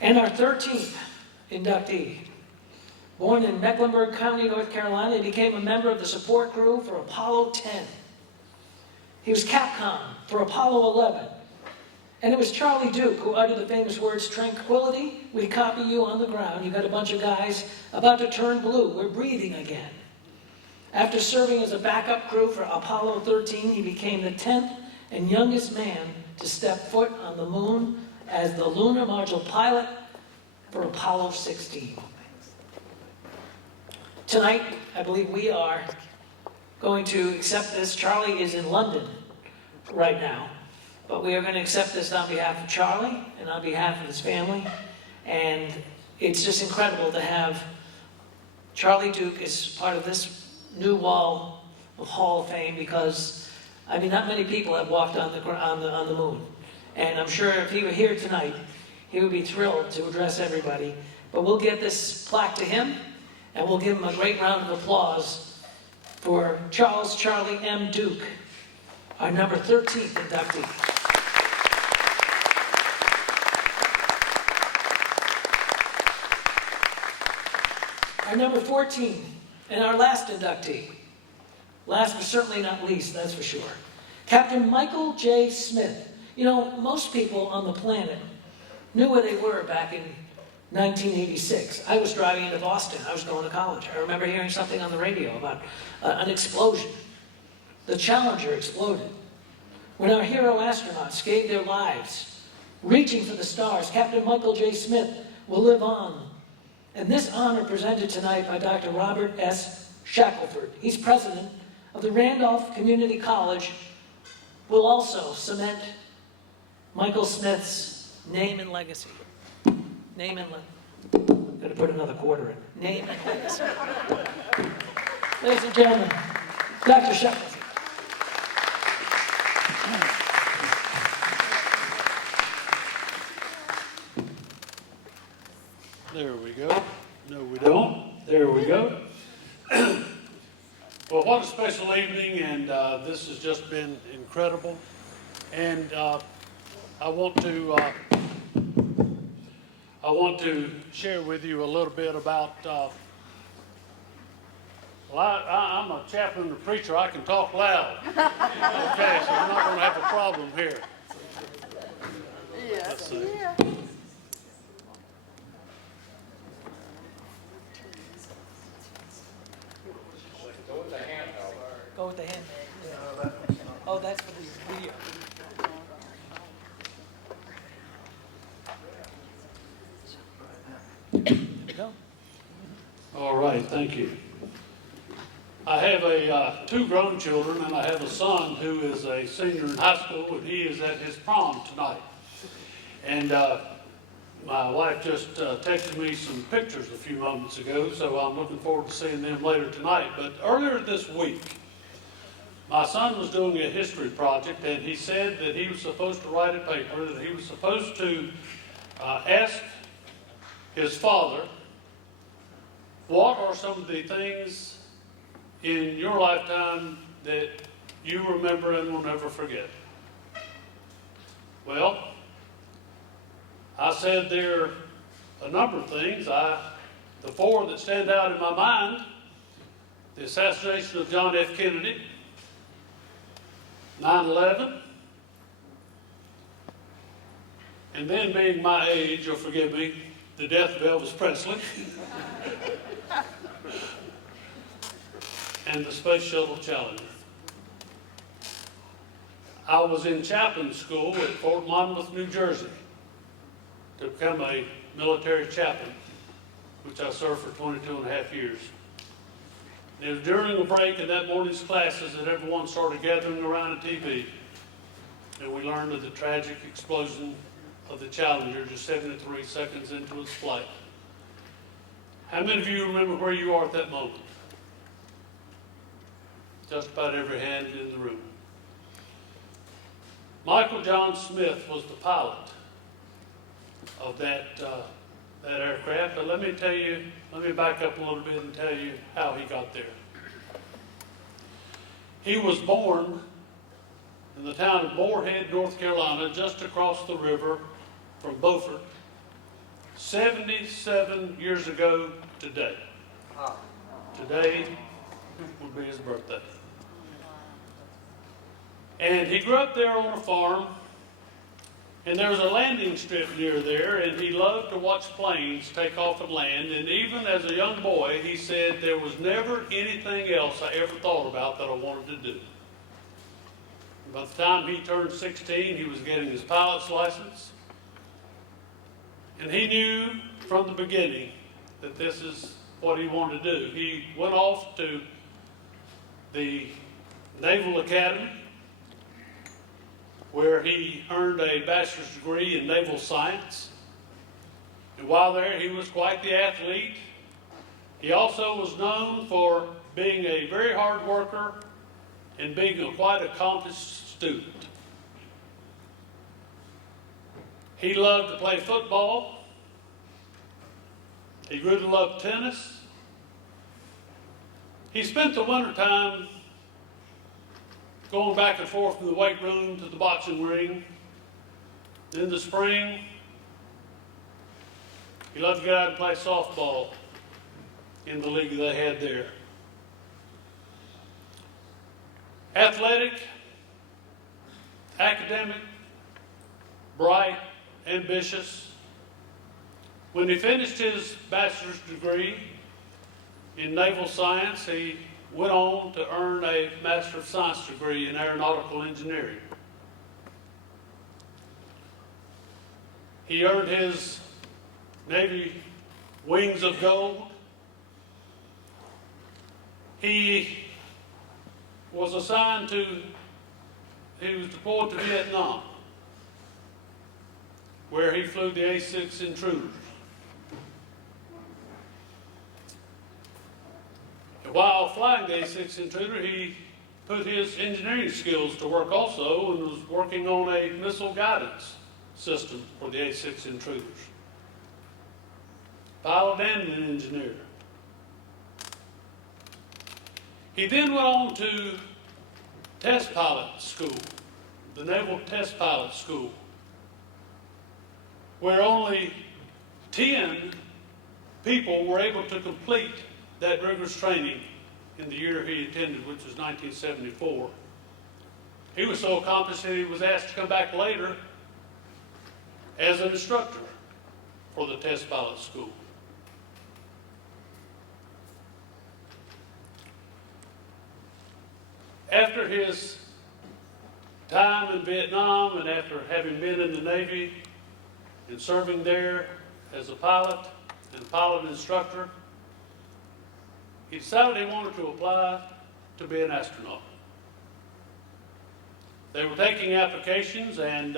And our 13th inductee, born in Mecklenburg County, North Carolina, he became a member of the support crew for Apollo 10. He was Capcom for Apollo 11. And it was Charlie Duke who uttered the famous words, "Tranquility, we copy you on the ground. You got a bunch of guys about to turn blue. We're breathing again." After serving as a backup crew for Apollo 13, he became the 10th and youngest man to step foot on the moon as the lunar module pilot for Apollo 16. Tonight, I believe we are going to accept this. Charlie is in London right now, but we are going to accept this on behalf of Charlie and on behalf of his family. And it's just incredible to have Charlie Duke as part of this new wall of Hall of Fame, because, I mean, not many people have walked on the moon. And I'm sure if he were here tonight, he would be thrilled to address everybody. But we'll get this plaque to him, and we'll give him a great round of applause for Charlie M. Duke, our number 13th inductee. Our number 14, and our last inductee. Last but certainly not least, that's for sure. Captain Michael J. Smith. You know, most people on the planet knew where they were back in 1986. I was driving into Boston. I was going to college. I remember hearing something on the radio about an explosion. The Challenger exploded. When our hero astronauts gave their lives, reaching for the stars, Captain Michael J. Smith will live on. And this honor presented tonight by Dr. Robert S. Shackelford. He's president of the Randolph Community College, will also cement Michael Smith's name and legacy. Name and legacy. Gotta put another quarter in. Name and legacy. Ladies and gentlemen, Dr. Shackelford. There we go. No, we don't. There we go. Well, what a special evening, and this has just been incredible. And I want to share with you a little bit about. Well, I'm a chaplain and a preacher. I can talk loud. Okay, so we're not going to have a problem here. Yeah. Let's see. Yeah. Go with the hand. Oh, that's for the video. There we go. All right, thank you. I have two grown children, and I have a son who is a senior in high school, and he is at his prom tonight. And my wife just texted me some pictures a few moments ago, so I'm looking forward to seeing them later tonight. But earlier this week, my son was doing a history project, and he said that he was supposed to write a paper, that he was supposed to ask his father, what are some of the things in your lifetime that you remember and will never forget? Well, I said there are a number of things. The four that stand out in my mind: the assassination of John F. Kennedy, 9/11, and then, being my age, you'll forgive me, the death of Elvis Presley, and the Space Shuttle Challenger. I was in chaplain school at Fort Monmouth, New Jersey, to become a military chaplain, which I served for 22 and a half years. It was during a break in that morning's classes that everyone started gathering around a TV, and we learned of the tragic explosion of the Challenger just 73 seconds into its flight. How many of you remember where you are at that moment? Just about every hand in the room. Michael John Smith was the pilot of that aircraft. But let me back up a little bit and tell you how he got there. He was born in the town of Moorhead, North Carolina, just across the river from Beaufort. 77 years ago today. Today would be his birthday. And he grew up there on a farm, and there was a landing strip near there, and he loved to watch planes take off and land. And even as a young boy, he said, there was never anything else I ever thought about that I wanted to do. By the time he turned 16, he was getting his pilot's license. And he knew from the beginning that this is what he wanted to do. He went off to the Naval Academy, where he earned a bachelor's degree in naval science. And while there, he was quite the athlete. He also was known for being a very hard worker and being a quite accomplished student. He loved to play football. He grew to love tennis. He spent the wintertime going back and forth from the weight room to the boxing ring. In the spring, he loved to get out and play softball in the league they had there. Athletic, academic, bright, ambitious. When he finished his bachelor's degree in naval science, he went on to earn a Master of Science degree in aeronautical engineering. He earned his Navy Wings of Gold. He was deployed to Vietnam, where he flew the A-6 Intruders. And while flying the A-6 Intruder, he put his engineering skills to work also and was working on a missile guidance system for the A-6 Intruders. Pilot and an engineer. He then went on to test pilot school, the Naval Test Pilot School, where only 10 people were able to complete that rigorous training in the year he attended, which was 1974. He was so accomplished that he was asked to come back later as an instructor for the test pilot school. After his time in Vietnam and after having been in the Navy and serving there as a pilot and pilot instructor, he decided he wanted to apply to be an astronaut. They were taking applications, and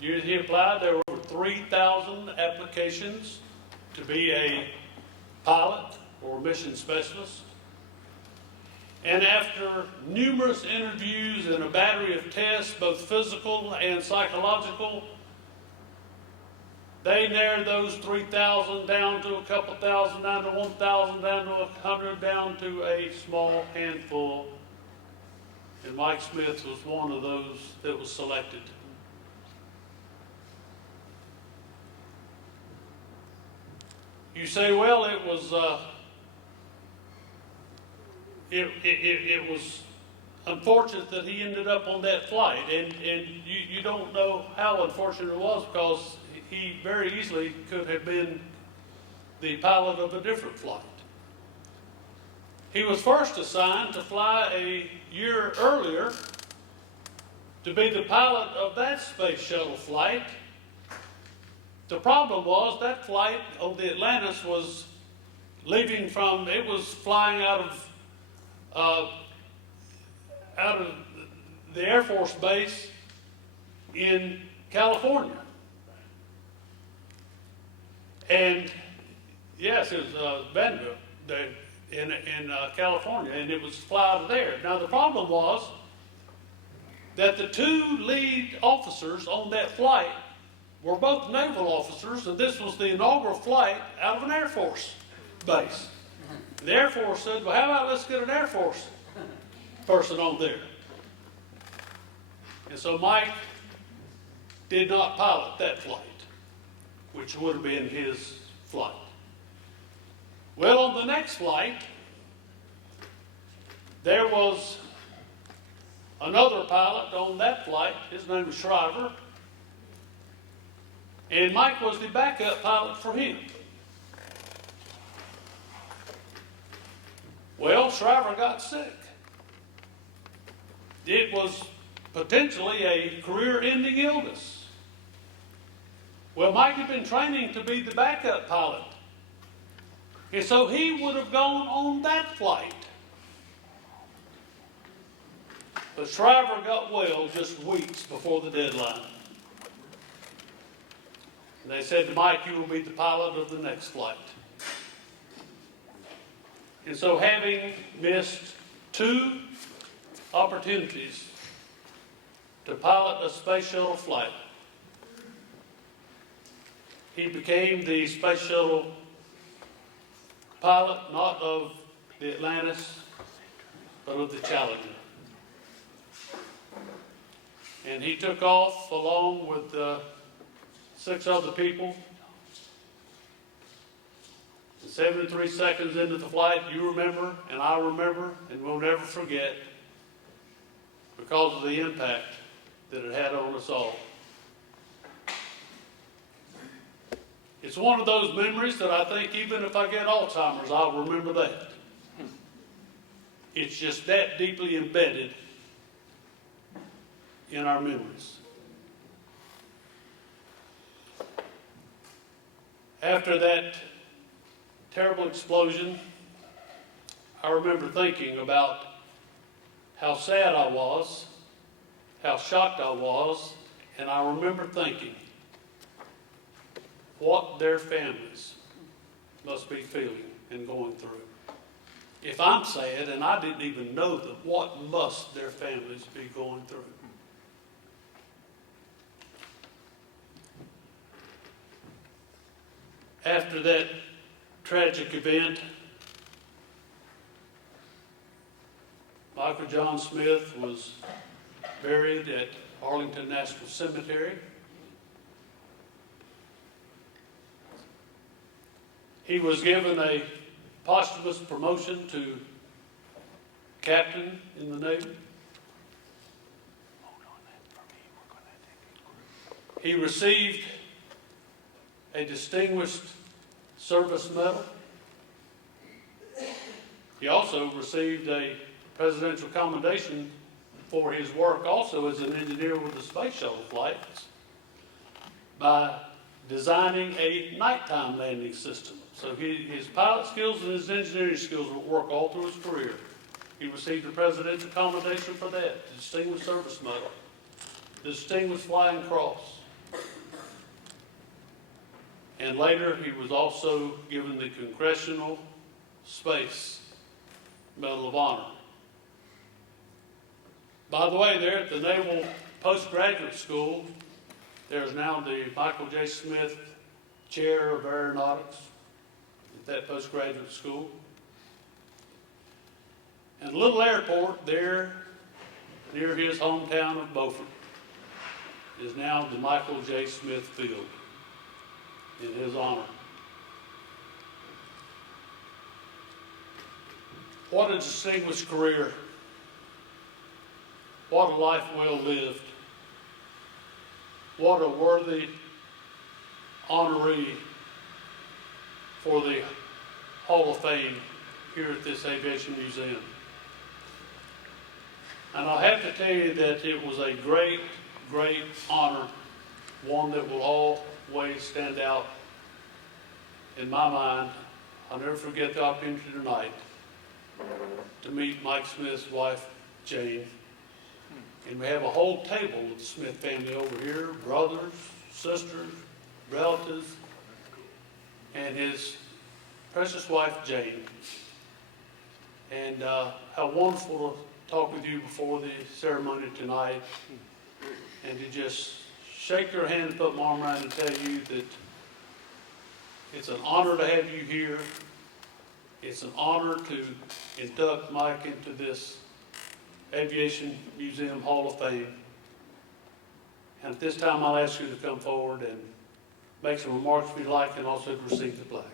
year he applied, there were over 3,000 applications to be a pilot or mission specialist. And after numerous interviews and a battery of tests, both physical and psychological, they narrowed those 3,000 down to a couple thousand, down to 1,000, down to 100, down to a small handful. And Mike Smith was one of those that was selected. You say, well, it was unfortunate that he ended up on that flight, and you don't know how unfortunate it was, because he very easily could have been the pilot of a different flight. He was first assigned to fly a year earlier to be the pilot of that space shuttle flight. The problem was that flight on the Atlantis was leaving from, it was flying out of the Air Force Base in California. And yes, it was Vanderbilt in California, and it was fly out of there. Now the problem was that the two lead officers on that flight were both naval officers, and this was the inaugural flight out of an Air Force base. The Air Force said, well, how about let's get an Air Force person on there? And so Mike did not pilot that flight. which would have been his flight. Well, on the next flight, there was another pilot on that flight. His name was Shriver. And Mike was the backup pilot for him. Well, Shriver got sick. It was potentially a career-ending illness. Well, Mike had been training to be the backup pilot. And so he would have gone on that flight. But Shriver got well just weeks before the deadline. And they said to Mike, you will be the pilot of the next flight. And so having missed 2 opportunities to pilot a space shuttle flight, he became the space shuttle pilot, not of the Atlantis, but of the Challenger. And he took off along with 6 other people. 73 seconds into the flight, you remember, and I remember, and we'll never forget, because of the impact that it had on us all. It's one of those memories that I think even if I get Alzheimer's, I'll remember that. It's just that deeply embedded in our memories. After that terrible explosion, I remember thinking about how sad I was, how shocked I was, and I remember thinking what their families must be feeling and going through. If I'm sad and I didn't even know them, what must their families be going through? After that tragic event, Michael John Smith was buried at Arlington National Cemetery. He was given a posthumous promotion to captain in the Navy. He received a Distinguished Service Medal. He also received a Presidential Commendation for his work also as an engineer with the Space Shuttle flights by designing a nighttime landing system. So his pilot skills and his engineering skills will work all through his career. He received the Presidential Commendation for that, the Distinguished Service Medal, the Distinguished Flying Cross. And later he was also given the Congressional Space Medal of Honor. By the way, there at the Naval Postgraduate School, there's now the Michael J. Smith Chair of Aeronautics at that postgraduate school. And a little airport there near his hometown of Beaufort is now the Michael J. Smith Field in his honor. What a distinguished career. What a life well lived. What a worthy honoree for the Hall of Fame here at this Aviation Museum. And I have to tell you that it was a great, great honor, one that will always stand out in my mind. I'll never forget the opportunity tonight to meet Mike Smith's wife, Jane. And we have a whole table of the Smith family over here, brothers, sisters, relatives, and his precious wife, Jane. And how wonderful to talk with you before the ceremony tonight and to just shake your hand and put my arm around and tell you that it's an honor to have you here. It's an honor to induct Mike into this Aviation Museum Hall of Fame. And at this time, I'll ask you to come forward and make some remarks if you like, and also to receive the flag.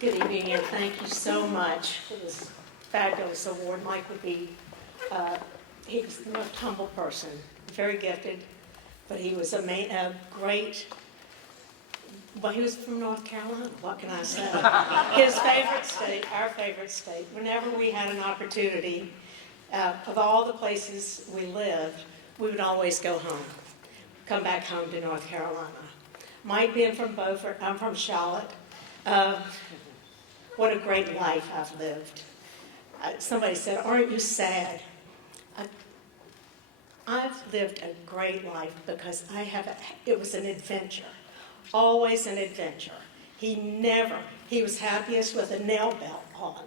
Good evening, and thank you so much for this fabulous award. Mike would be, he was the most humble person, very gifted, but he was a great, well, he was from North Carolina, what can I say? His favorite state, our favorite state. Whenever we had an opportunity, of all the places we lived, we would always go home, come back home to North Carolina. Mike being from Beaufort, I'm from Charlotte. What a great life I've lived. Somebody said, aren't you sad? I've lived a great life because it was an adventure, always an adventure. He was happiest with a nail belt on.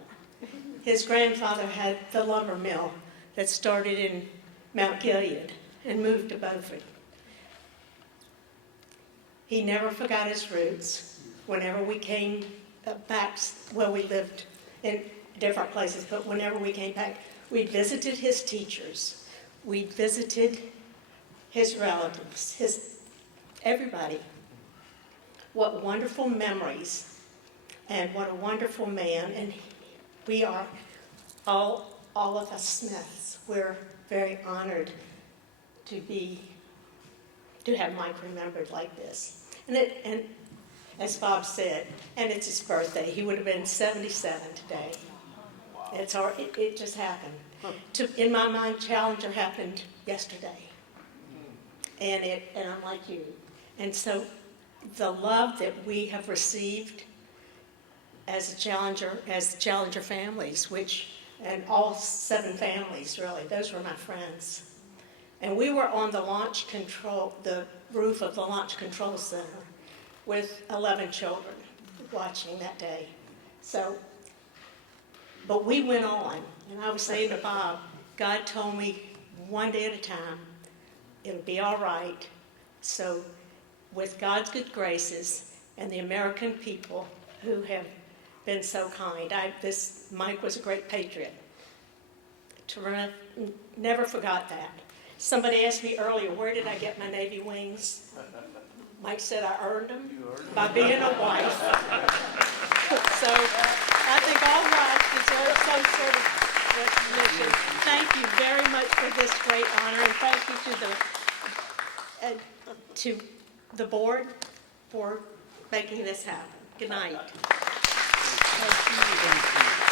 His grandfather had the lumber mill that started in Mount Gilead and moved to Beaufort. He never forgot his roots. Whenever we came back, well, we lived in different places, but whenever we came back, we visited his teachers. We visited his relatives, everybody. What wonderful memories, and what a wonderful man. And we are, all of us Smiths, we're very honored to have Mike remembered like this. And as Bob said, and it's his birthday. He would have been 77 today. It just happened. In my mind, Challenger happened yesterday. And I'm like you. And so the love that we have received as Challenger families, and all 7 families really, those were my friends. And we were on the roof of the Launch Control Center with 11 children watching that day. But we went on, and I was saying to Bob, God told me one day at a time, it'll be all right. So with God's good graces and the American people who have been so kind, Mike was a great patriot. Never forgot that. Somebody asked me earlier, where did I get my Navy wings? Mike said I earned them by being a wife. So I think all wives deserve some sort of recognition. Thank you very much for this great honor, and thank you to the board for making this happen. Good night. Thank you.